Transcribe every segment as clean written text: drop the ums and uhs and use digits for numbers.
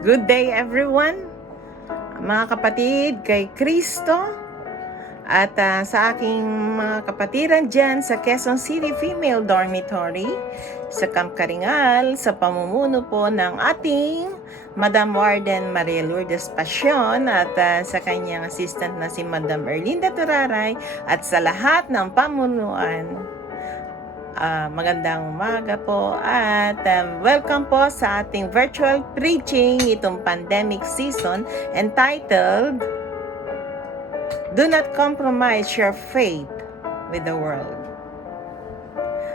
Good day everyone, mga kapatid kay Kristo at sa aking mga kapatiran dyan sa Quezon City Female Dormitory sa Camp Karingal sa pamumuno po ng ating Madam Warden Maria Lourdes Passion at sa kanyang assistant na si Madam Erlinda Turaray at sa lahat ng pamunuan. Magandang umaga po at welcome po sa ating virtual preaching itong pandemic season entitled Do Not Compromise Your Faith with the World.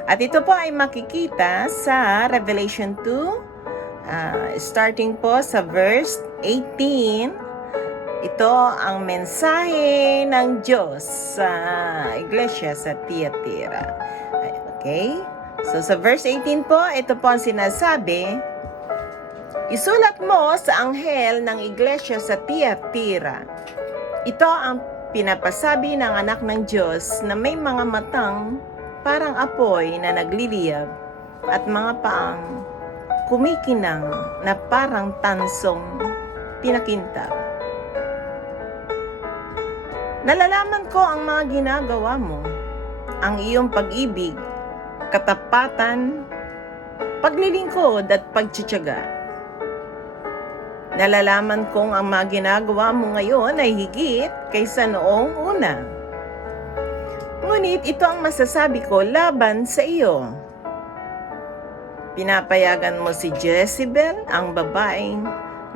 At ito po ay makikita sa Revelation 2 starting po sa verse 18. Ito ang mensahe ng Diyos sa iglesia sa Tiatira. Okay? So sa verse 18 po, ito po ang sinasabi, isulat mo sa anghel ng iglesia sa Tiatira. Ito ang pinapasabi ng anak ng Diyos na may mga matang parang apoy na nagliliyab at mga paang kumikinang na parang tansong pinakintab. Nalalaman ko ang mga ginagawa mo, ang iyong pag-ibig, katapatan, paglilingkod at pagtitiyaga. Nalalaman kong ang mga ginagawa mo ngayon ay higit kaysa noong una. Ngunit ito ang masasabi ko laban sa iyo. Pinapayagan mo si Jezebel, ang babaeng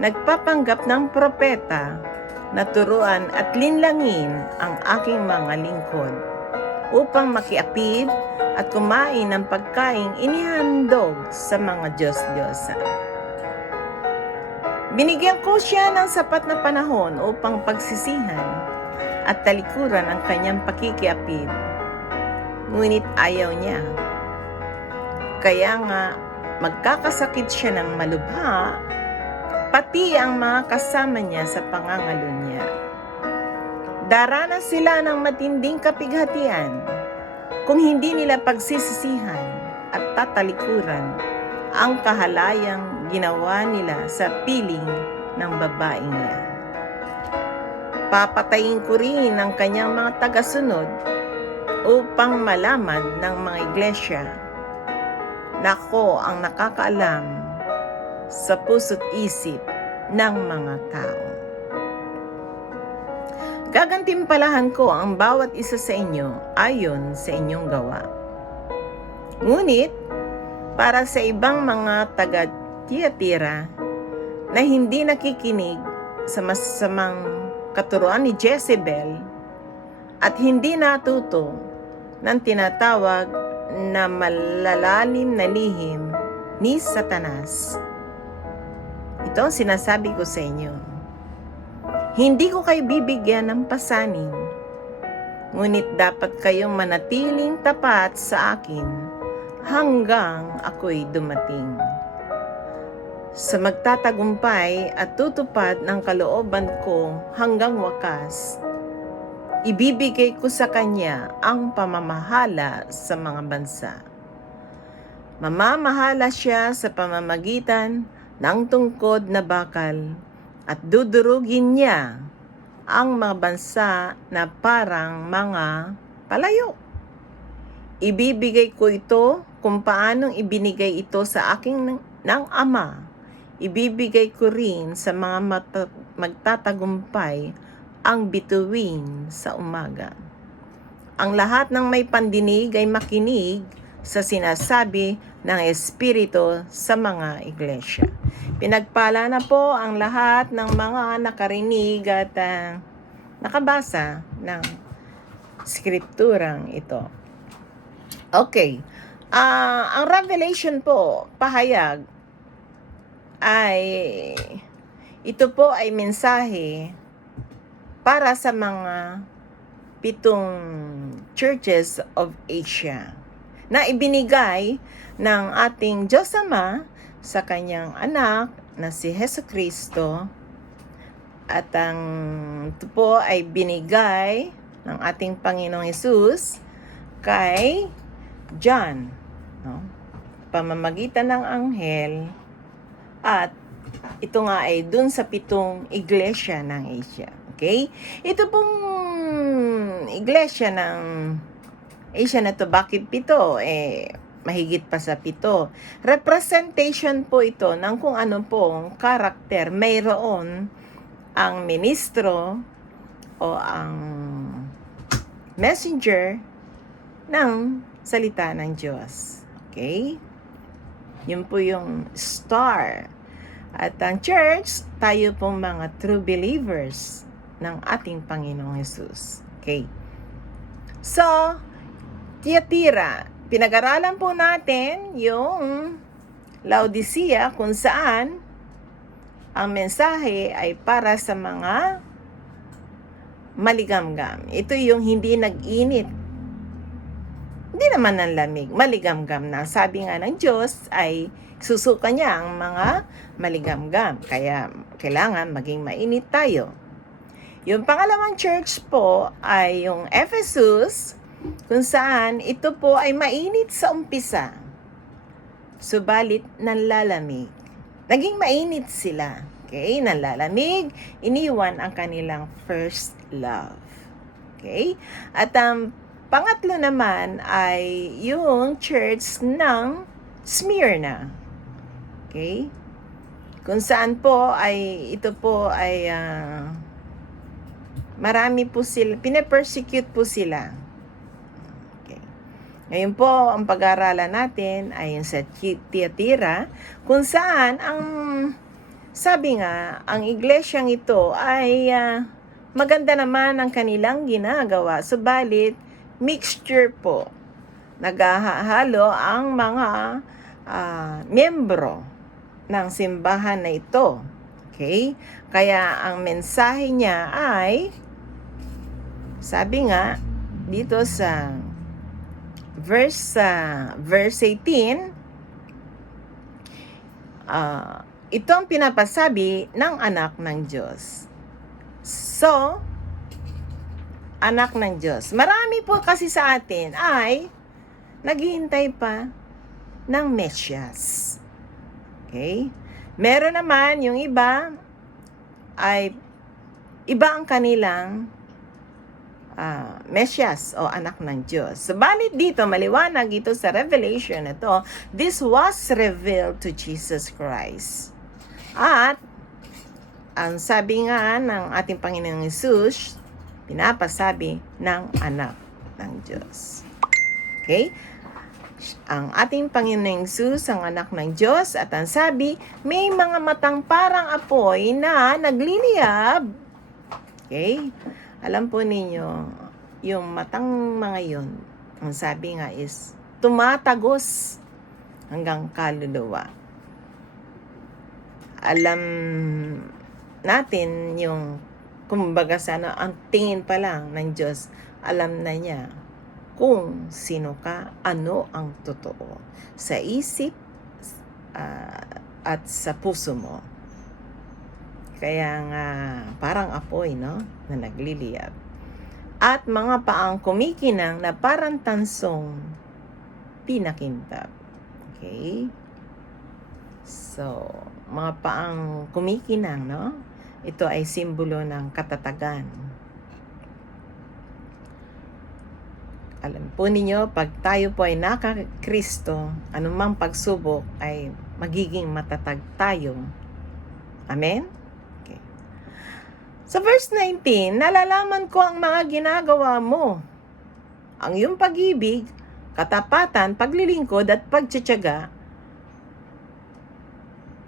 nagpapanggap ng propeta, na turuan at linlangin ang aking mga lingkod upang makiapid at kumain ng pagkaing inihandog sa mga Diyos-Diyosan. Binigyan ko siya ng sapat na panahon upang pagsisihan at talikuran ang kanyang pakikiapid. Ngunit ayaw niya. Kaya nga magkakasakit siya ng malubha, pati ang mga kasama niya sa pangangalo niya. Daranas sila ng matinding kapighatian kung hindi nila pagsisisihan at tatalikuran ang kahalayang ginawa nila sa piling ng babaeng yan. Papatayin ko rin ang kanyang mga tagasunod upang malaman ng mga iglesia na ako ang nakakaalam sa puso't isip ng mga tao. Gagantimpalahan ko ang bawat isa sa inyo ayon sa inyong gawa. Ngunit, para sa ibang mga taga-Tiatira na hindi nakikinig sa masasamang katuruan ni Jezebel at hindi natuto ng tinatawag na malalalim na lihim ni Satanas, ito ang sinasabi ko sa inyo. Hindi ko kayo bibigyan ng pasanin, ngunit dapat kayong manatiling tapat sa akin hanggang ako'y dumating. Sa magtatagumpay at tutupad ng kalooban ko hanggang wakas, ibibigay ko sa kanya ang pamamahala sa mga bansa. Mamamahala siya sa pamamagitan ng tungkod na bakal at dudurugin niya ang mga bansa na parang mga palayok. Ibibigay ko ito kung paanong ibinigay ito sa aking ng Ama. Ibibigay ko rin sa mga magtatagumpay ang bituin sa umaga. Ang lahat ng may pandinig ay makinig sa sinasabi ng Espiritu sa mga iglesia. Pinagpala na po ang lahat ng mga nakarinig at nakabasa ng skripturang ito. Okay. Ang Revelation po, pahayag, ay ito po ay mensahe para sa mga 7 churches of Asia na ibinigay ng ating Diyos Ama sa kanyang anak na si Jesucristo, at ang ito po ay binigay ng ating Panginoong Hesus kay John, no? Pamamagitan ng anghel at ito nga ay dun sa 7 iglesia ng Asia. Okay? Ito pong iglesia ng Asia na to, bakit 7? Mahigit pa sa 7. Representation po ito ng kung ano pong karakter mayroon ang ministro o ang messenger ng salita ng Diyos. Okay? Yun po yung star. At ang church, tayo pong mga true believers ng ating Panginoong Hesus. Okay? So, Thyatira, pinag-aralan po natin yung Laodicea kung saan ang mensahe ay para sa mga maligamgam. Ito yung hindi nag-init. Hindi naman ng lamig, maligamgam na. Sabi nga ng Diyos ay susuka niya ang mga maligamgam. Kaya kailangan maging mainit tayo. Yung pangalawang church po ay yung Ephesus, kung saan ito po ay mainit sa umpisa. Subalit nanlalamig. Naging mainit sila. Okay? Nanlalamig, iniwan ang kanilang first love. Okay? At ang pangatlo naman ay yung church ng Smyrna. Okay? Kung saan po ay ito po ay marami po sila, pinapersecute po sila. Okay. Ngayon po, ang pag-aaralan natin ay yung sa Thyatira, kung saan ang sabi nga, ang iglesyang ito ay maganda naman ang kanilang ginagawa, subalit mixture po. Naghahalo ang mga miyembro ng simbahan na ito. Okay? Kaya ang mensahe niya ay, sabi nga dito sa verse 18, ito ang pinapasabi ng anak ng Diyos. So, anak ng Diyos. Marami po kasi sa atin ay naghihintay pa ng Mesyas. Okay? Meron naman yung iba ay iba ang kanilang Mesyas o anak ng Diyos. Subalit dito, maliwanag ito sa Revelation na to, this was revealed to Jesus Christ. At ang sabi nga ng ating Panginoong Hesus, pinapasabi ng anak ng Diyos. Okay? Ang ating Panginoong Hesus, ang anak ng Diyos, at ang sabi, may mga matang parang apoy na nagliliyab. Okay? Alam po ninyo, yung matang mga yun, ang sabi nga is, tumatagos hanggang kaluluwa. Alam natin yung, kumbaga sana, ang tingin pa lang ng Diyos, alam na niya kung sino ka, ano ang totoo sa isip at sa puso mo. Kaya nga parang apoy, no, na nagliliyab. At mga paang kumikinang na parang tansong pinakintab. Okay? So, mga paang kumikinang, no? Ito ay simbolo ng katatagan. Alam po ninyo, pag tayo po ay naka-Kristo, anumang pagsubok ay magiging matatag tayo. Amen? Okay. Sa verse 19, nalalaman ko ang mga ginagawa mo. Ang iyong pag-ibig, katapatan, paglilingkod at pagtsatsaga.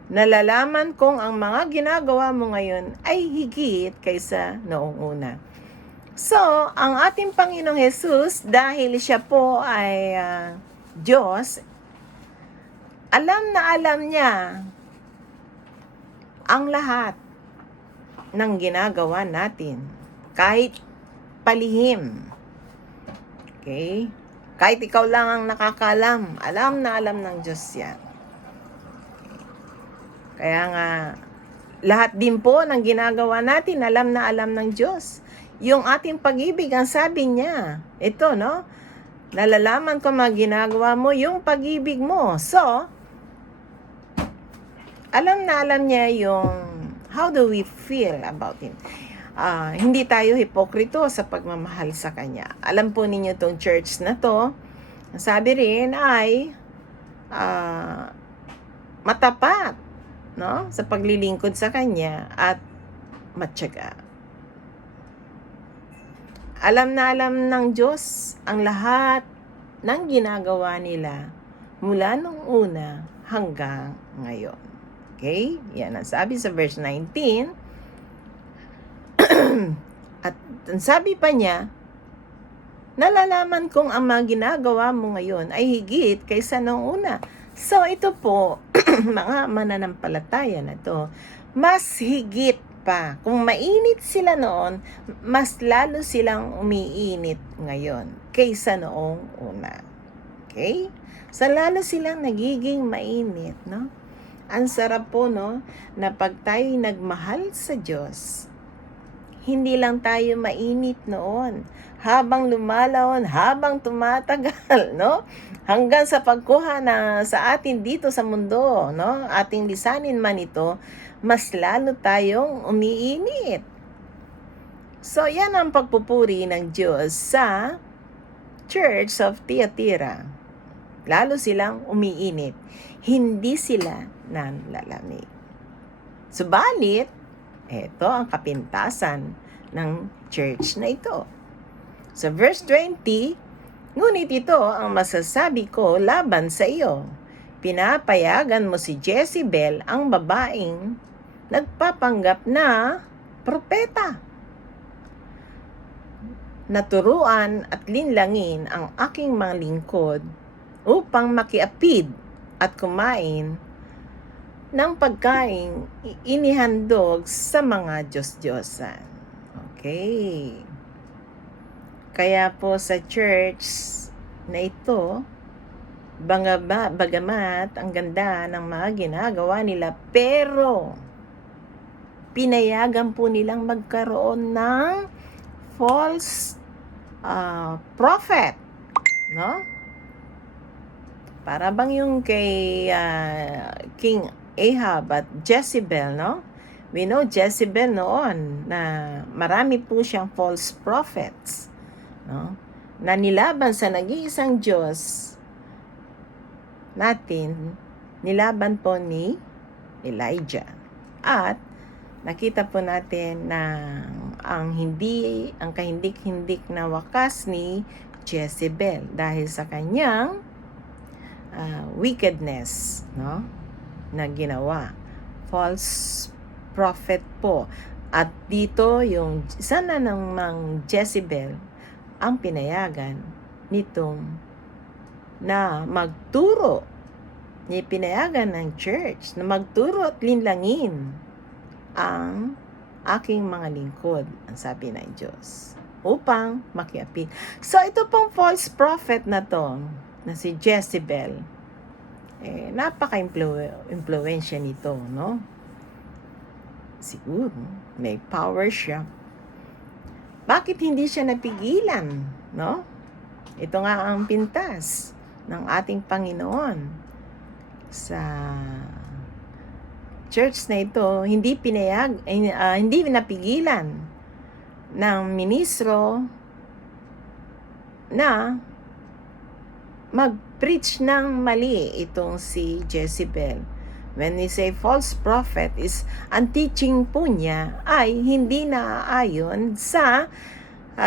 Nalalaman kong ang mga ginagawa mo ngayon ay higit kaysa noong una. So, ang ating Panginoong Hesus, dahil siya po ay Diyos, alam na alam niya ang lahat ng ginagawa natin. Kahit palihim. Okay? Kahit ikaw lang ang nakakalam, alam na alam ng Diyos yan. Okay. Kaya nga, lahat din po ng ginagawa natin, alam na alam ng Diyos. Yung ating pag-ibig, ang sabi niya, ito, no? Nalalaman ko mga ginagawa mo, yung pag-ibig mo. So, alam niya yung how do we feel about Him. Hindi tayo hipokrito sa pagmamahal sa Kanya. Alam po ninyo tong church na to, sabi rin ay matapat, no, sa paglilingkod sa Kanya at matyaga. Alam na alam ng Diyos ang lahat ng ginagawa nila mula nung una hanggang ngayon. Okay? Yan ang sabi sa verse 19. At ang sabi pa niya, nalalaman kong ang mga ginagawa mo ngayon ay higit kaysa noong una. So ito po, mga mananampalataya na to, mas higit pa. Kung mainit sila noon, mas lalo silang umiinit ngayon kaysa noong una. Okay? So lalo silang nagiging mainit, no? Ang sarap po, no, na pag tayo'y nagmahal sa Diyos, hindi lang tayo mainit noon. Habang lumalaon, habang tumatagal, no? Hanggang sa pagkuha na sa atin dito sa mundo, no? Ating lisanin man ito, mas lalo tayong umiinit. So, yan ang pagpupuri ng Diyos sa Church of Thyatira. Lalo silang umiinit. Hindi sila nanlalamig. Subalit, ito ang kapintasan ng church na ito. Sa verse 20, ngunit ito ang masasabi ko laban sa iyo. Pinapayagan mo si Jezebel, ang babaeng nagpapanggap na propeta. Naturuan at linlangin ang aking mga lingkod upang makiapid at kumain ng pagkain inihandog sa mga Diyos-Diyosan. Okay. Kaya po sa church na ito, bagamat ang ganda ng mga ginagawa nila, pero pinayagan po nilang magkaroon ng false prophet, no? Para bang yung kay King Ahab at Jezebel, no? We know Jezebel noon na marami po siyang false prophets, no? Na nilaban sa nag-iisang Diyos natin, nilaban po ni Elijah. At nakita po natin na ang kahindik-hindik na wakas ni Jezebel dahil sa kanyang wickedness, no, na ginawa. False prophet po. At dito yung isa na namang Jezebel ang pinayagan nitong na magturo, ni pinayagan ng church na magturo at linlangin ang aking mga lingkod, ang sabi ng Diyos, upang makiapid. So ito pong false prophet na to, na si Jezebel, napaka-impluensya nito, no? Siguro may power siya. Bakit hindi siya napigilan, no? Ito nga ang pintas ng ating Panginoon sa church na ito. Hindi napigilan ng ministro na mag-preach ng mali itong si Jezebel. When we say false prophet, is ang teaching po niya ay hindi naaayon sa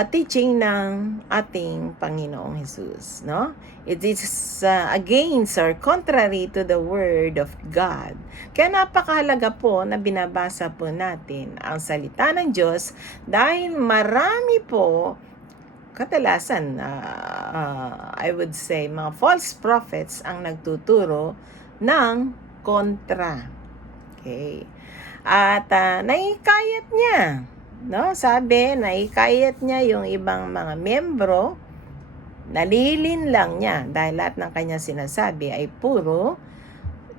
teaching ng ating Panginoong Jesus, no? It is against or contrary to the word of God. Kaya napakahalaga po na binabasa po natin ang salita ng Diyos dahil marami po kadalasan, I would say, mga false prophets ang nagtuturo ng kontra. Okay. At naikayat niya, no? Sabi, naikayat niya yung ibang mga membro, nalilin lang niya dahil lahat ng kanya sinasabi ay puro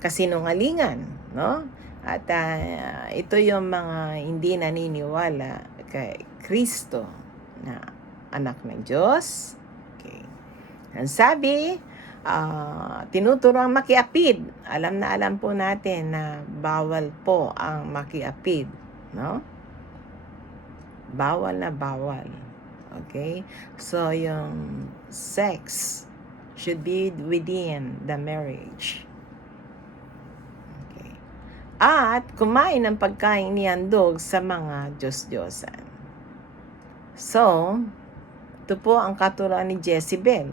kasinungalingan, no? At ito yung mga hindi naniniwala kay Kristo na anak ng Diyos. Okay. Ang sabi, tinuturang makiapid. Alam na alam po natin na bawal po ang makiapid, no? Bawal na bawal. Okay? So, yung sex should be within the marriage. Okay. At kumain ng pagkain nihandog sa mga Diyos-Diyosan. So, ito po ang katuruan ni Jezebel.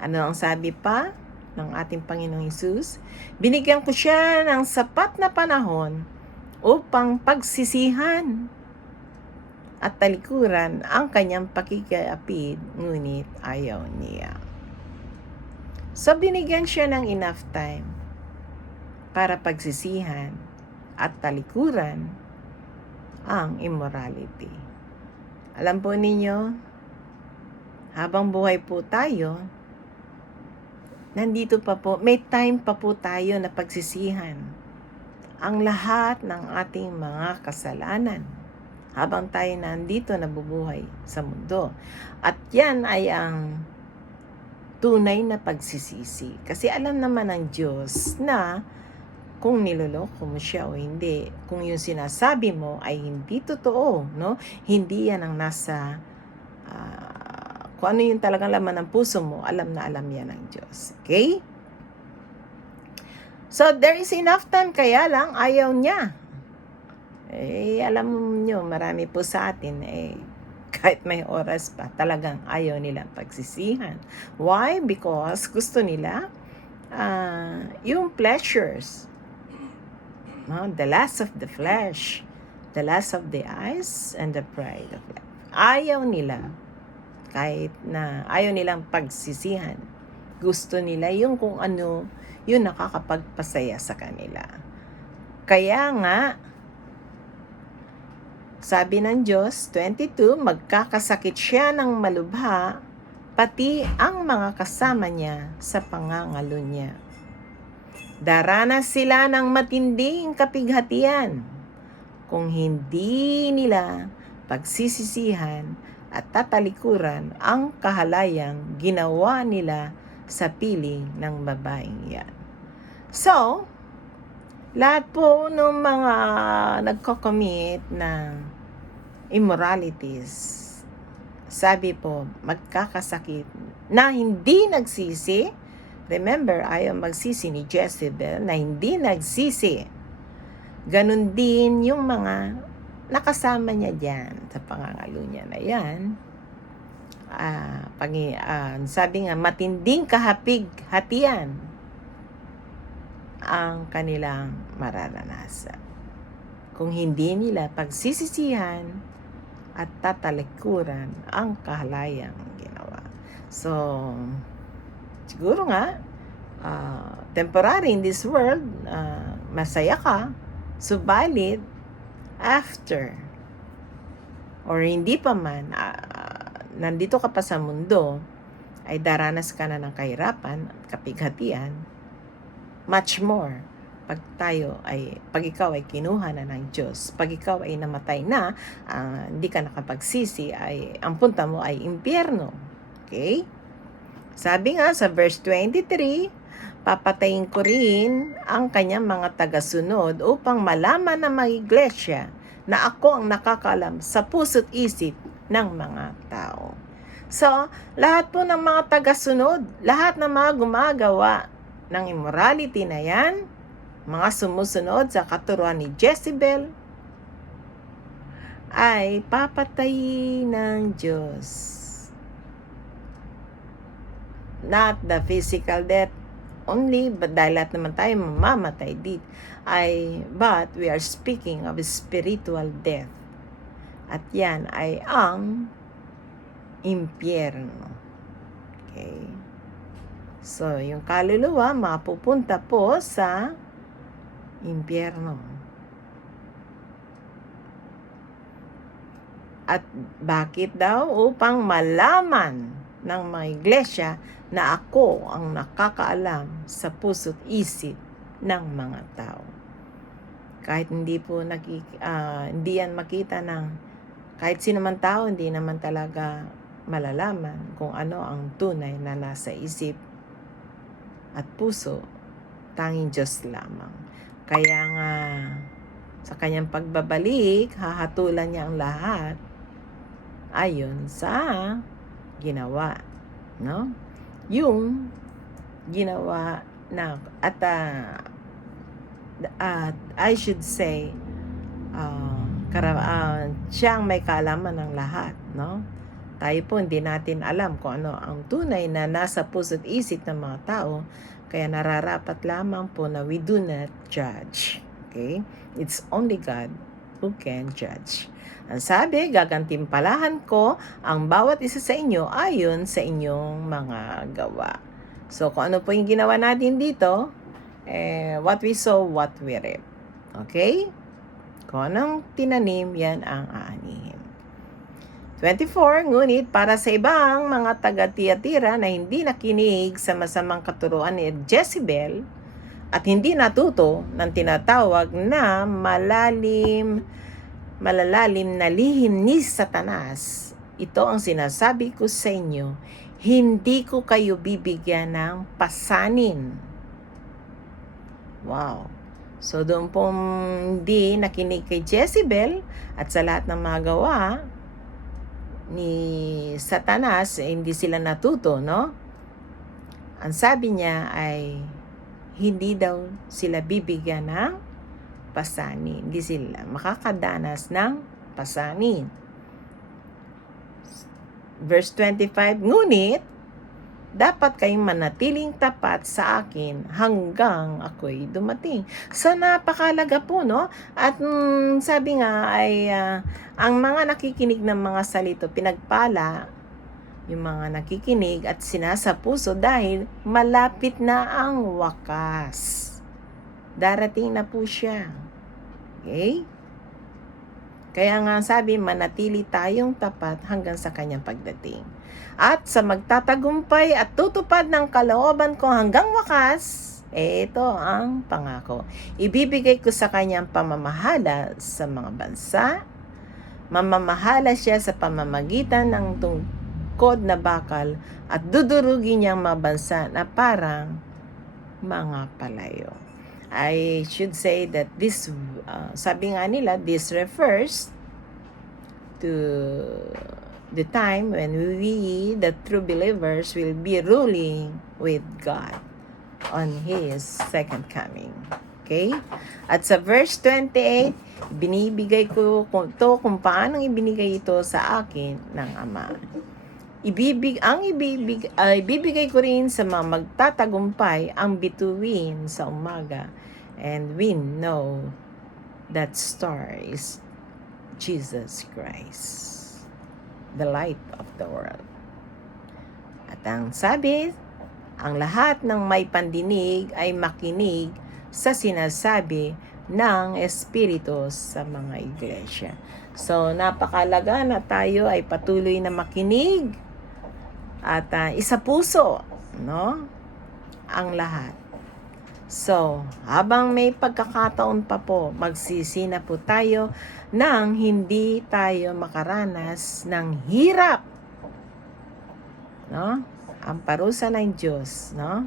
Ano ang sabi pa ng ating Panginoong Hesus? Binigyan ko siya ng sapat na panahon upang pagsisihan at talikuran ang kanyang pakikiapid, ngunit ayaw niya. So, binigyan siya ng enough time para pagsisihan at talikuran ang immorality. Alam po ninyo, habang buhay po tayo, nandito pa po, may time pa po tayo na pagsisihan ang lahat ng ating mga kasalanan habang tayo nandito nabubuhay sa mundo. At yan ay ang tunay na pagsisisi. Kasi alam naman ng Diyos na kung niloloko mo siya o hindi, kung yung sinasabi mo ay hindi totoo, no? Hindi yan ang nasa, kung ano yung talagang laman ng puso mo, alam na alam yan ng Diyos. Okay? So, there is enough time, kaya lang ayaw niya. Alam nyo, marami po sa atin, kahit may oras pa, talagang ayaw nilang pagsisihan. Why? Because gusto nila yung pleasures. The lust of the flesh, the lust of the eyes, and the pride of life. Ayaw nila. Kahit na ayaw nilang pagsisihan. Gusto nila yung kung ano yung nakakapagpasaya sa kanila. Kaya nga, sabi ng Diyos, 22, magkakasakit siya ng malubha, pati ang mga kasama niya sa pangangalo niya. Daranas sila ng matinding kapighatian kung hindi nila pagsisisihan at tatalikuran ang kahalayang ginawa nila sa piling ng babaeng yan. So, lahat po ng mga nagko-commit ng immoralities, sabi po, magkakasakit na hindi nagsisi. Remember, ayaw magsisi ni Jezebel na hindi nagsisi. Ganon din yung mga nakasama niya dyan sa pangangalo niya na yan. Sabi nga, matinding kahapig-hatian ang kanilang mararanasan kung hindi nila pagsisisihan at tatalikuran ang kahalayang ginawa. So, siguro nga, temporary in this world, masaya ka, subalit, after, or hindi pa man, nandito ka pa sa mundo, ay daranas ka na ng kahirapan at kapighatian, much more pag ikaw ay kinuha na ng Diyos, pag ikaw ay namatay na, hindi ka nakapagsisi, ay ang punta mo ay impyerno. Okay? Sabi nga sa verse 23, papatayin ko rin ang kanyang mga tagasunod upang malaman ng mga iglesia na ako ang nakakaalam sa puso't isip ng mga tao. So, lahat po ng mga tagasunod, lahat ng mga gumagawa ng immorality na yan, mga sumusunod sa katuruan ni Jezebel, ay papatayin ng Diyos. Not the physical death only, but dahil lahat naman tayo mamamatay dit, but we are speaking of spiritual death. At yan ay ang impyerno. Okay? So, yung kaluluwa mapupunta po sa impyerno. At bakit daw? Upang malaman ng mga iglesia na ako ang nakakaalam sa puso't isip ng mga tao. Kahit hindi po hindi yan makita ng kahit sino man tao, hindi naman talaga malalaman kung ano ang tunay na nasa isip at puso, tanging Diyos lamang. Kaya nga, sa kanyang pagbabalik, hahatulan niya ang lahat ayon sa ginawa, no? Yung ginawa na at I should say siya ang may kaalaman ng lahat, no? Tayo po hindi natin alam kung ano ang tunay na nasa puso't isip ng mga tao, kaya nararapat lamang po na we do not judge. Okay? It's only God who can judge. Ang sabi, gagantimpalahan ko ang bawat isa sa inyo ayon sa inyong mga gawa. So, kung ano po yung ginawa natin dito, what we sow, what we reap. Okay? Kung anong tinanim, yan ang aanihin. 24, ngunit para sa ibang mga taga-Tiatira na hindi nakinig sa masamang katuruan ni Jezebel at hindi natuto ng tinatawag na malalalim na lihim ni Satanas, ito ang sinasabi ko sa inyo, hindi ko kayo bibigyan ng pasanin. Wow! So doon pong hindi nakinig kay Jezebel at sa lahat ng mga gawa ni Satanas, hindi sila natuto, no? Ang sabi niya ay hindi daw sila bibigyan ng pasanin. Hindi sila makakadanas ng pasanin. Verse 25, ngunit dapat kayong manatiling tapat sa akin hanggang ako'y dumating. So, napakalaga po, no? At sabi nga ay ang mga nakikinig ng mga salito, pinagpala yung mga nakikinig at sinasapuso dahil malapit na ang wakas. Darating na po siya. Okay? Kaya nga sabi, manatili tayong tapat hanggang sa kanyang pagdating. At sa magtatagumpay at tutupad ng kalooban ko hanggang wakas, ito ang pangako. Ibibigay ko sa kanyang pamamahala sa mga bansa. Mamamahala siya sa pamamagitan ng tungkod na bakal at dudurugin niyang mga bansa na parang mga palayo. I should say that this, sabi nga nila, this refers to the time when we, the true believers, will be ruling with God on His second coming. Okay? At sa verse 28, binibigay ko ito kung paano ibinigay ito sa akin ng Ama. Ibibigay ko rin sa mga magtatagumpay ang bituin sa umaga. And we know that star is Jesus Christ, the light of the world. At ang sabi, ang lahat ng may pandinig ay makinig sa sinasabi ng Espiritu sa mga iglesia. So, napakalaga na tayo ay patuloy na makinig at isa puso, no? Ang lahat. So, habang may pagkakataon pa po, magsisina po tayo nang hindi tayo makaranas ng hirap, no? Ang parusa ng Diyos, no?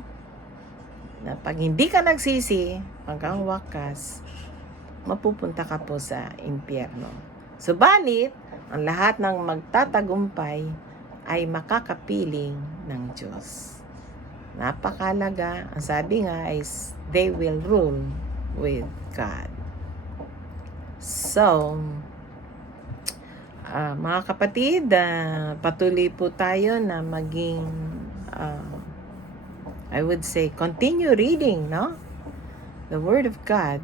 Na pag hindi ka nagsisi, hanggang wakas, mapupunta ka po sa impyerno. Subalit, ang lahat ng magtatagumpay ay makakapiling ng Diyos. Napakalaga. Ang sabi nga is, they will rule with God. So, mga kapatid, patuloy po tayo na maging, I would say, continue reading, no? The Word of God,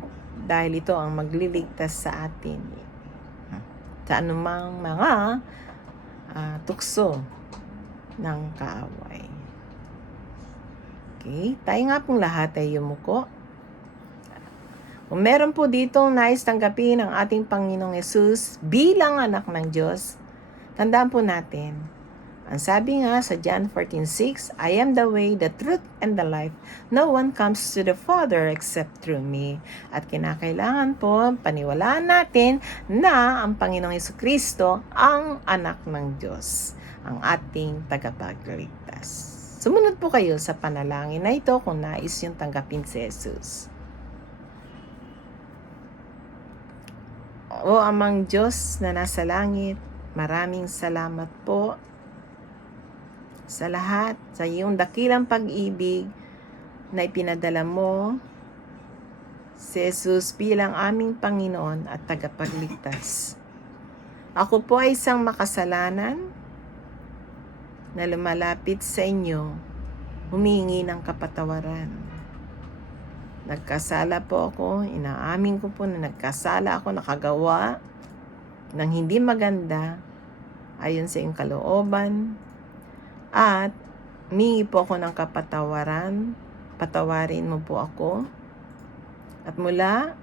dahil ito ang magliligtas sa atin sa anumang mga tukso ng kaaway. Okay? Tayo nga pong lahat ay yumuko. Kung meron po ditong nais tanggapin ang ating Panginoong Yesus bilang anak ng Diyos, tandaan po natin, ang sabi nga sa John 14:6, I am the way, the truth, and the life. No one comes to the Father except through me. At kinakailangan po, paniwalaan natin na ang Panginoong Jesucristo ang anak ng Diyos, ang ating tagapagligtas. Sumunod po kayo sa panalangin na ito kung nais yung tanggapin si Jesus. O Amang Diyos na nasa langit, maraming salamat po sa lahat, sa iyong dakilang pag-ibig na ipinadala mo si Jesus bilang aming Panginoon at tagapagligtas. Ako po ay isang makasalanan na lumalapit sa inyo, humingi ng kapatawaran. Nagkasala po ako, inaamin ko po na nagkasala ako, nakagawa ng hindi maganda ayon sa iyong kalooban, at humingi po ako ng kapatawaran. Patawarin mo po ako. At mula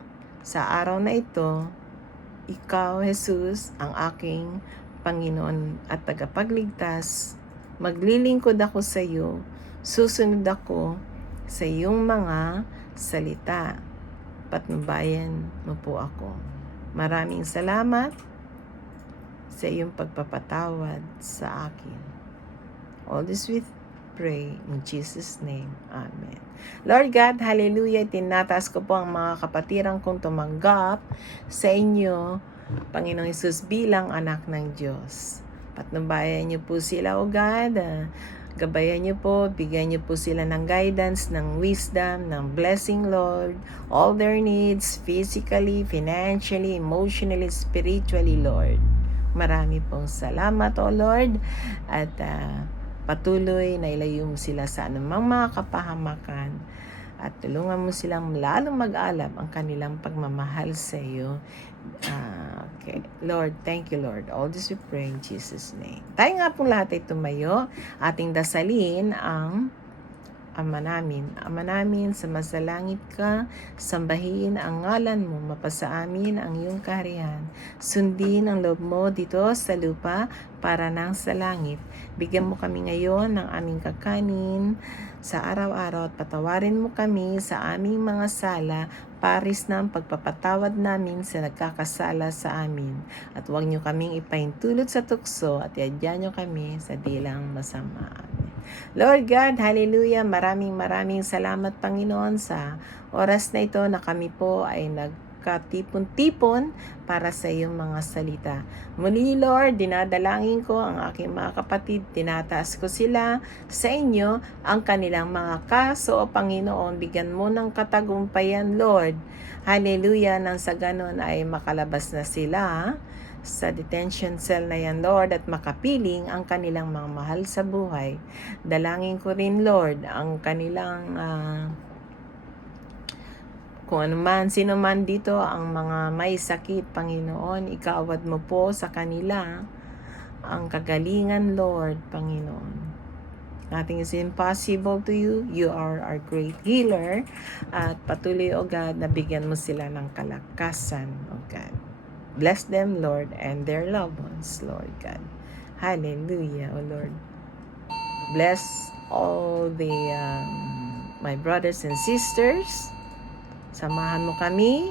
sa araw na ito, ikaw, Jesus, ang aking Panginoon at tagapagligtas. Maglilingkod ako sa iyo, susunod ako sa iyong mga salita. Patnubayan mo po ako. Maraming salamat sa iyong pagpapatawad sa akin. All this we pray in Jesus' name. Amen. Lord God, hallelujah, tinataas ko po ang mga kapatiran kong tumanggap sa inyo, Panginoong Hesus, bilang anak ng Diyos. Patnubayan niyo po sila, O God. Gabayan niyo po, bigyan niyo po sila ng guidance, ng wisdom, ng blessing, Lord. All their needs, physically, financially, emotionally, spiritually, Lord. Marami pong salamat, O Lord. At patuloy na ilayo mo sila sa anumang mga kapahamakan. At tulungan mo silang lalong mag-alam ang kanilang pagmamahal sa iyo. Okay. Lord, thank you, Lord. All this we pray in Jesus' name. Tayo nga pong lahat ay tumayo. Ating dasalin ang Ama namin. Ama namin, sumasalangit ka, sambahin ang ngalan mo, mapasa amin ang iyong kaharian. Sundin ang loob mo dito sa lupa para nang sa langit. Bigyan mo kami ngayon ng aming kakanin sa araw-araw at patawarin mo kami sa aming mga sala, paris ng pagpapatawad namin sa nagkakasala sa amin. At huwag niyo kaming ipahintulot sa tukso at iadya niyo kami sa dilang masama. Lord God, hallelujah, maraming salamat, Panginoon, sa oras na ito na kami po ay nagkatipon-tipon para sa iyong mga salita. Muli, Lord, dinadalangin ko ang aking mga kapatid, tinataas ko sila sa inyo, ang kanilang mga kaso, o Panginoon, bigyan mo ng katagumpayan, Lord. Hallelujah, nang sa ganon ay makalabas na sila sa detention cell na yan, Lord, at makapiling ang kanilang mga mahal sa buhay. Dalangin ko rin, Lord, ang kanilang kung ano man, sino man dito ang mga may sakit, Panginoon, ikaawad mo po sa kanila ang kagalingan, Lord, Panginoon. Nothing is impossible to you. You are our great healer. At patuloy, O God, na bigyan mo sila ng kalakasan, O God. Bless them, Lord, and their loved ones, Lord God. Hallelujah, O Lord. Bless all the my brothers and sisters. Samahan mo kami.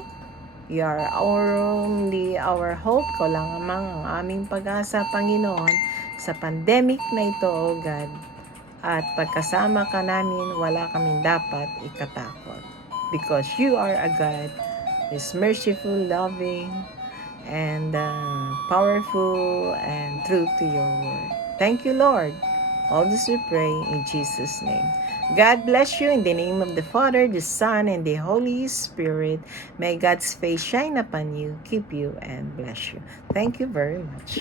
You are only our hope. Ikaw lang ang aming pag-asa, Panginoon, sa pandemic na ito, O God. At pagkasama ka namin, wala kaming dapat ikatakot. Because you are a God who is merciful, loving, and powerful and true to your word. Thank you, Lord. All this we pray in Jesus' name. God bless you in the name of the Father, the Son, and the Holy Spirit. May God's face shine upon you, keep you, and bless you. Thank you very much.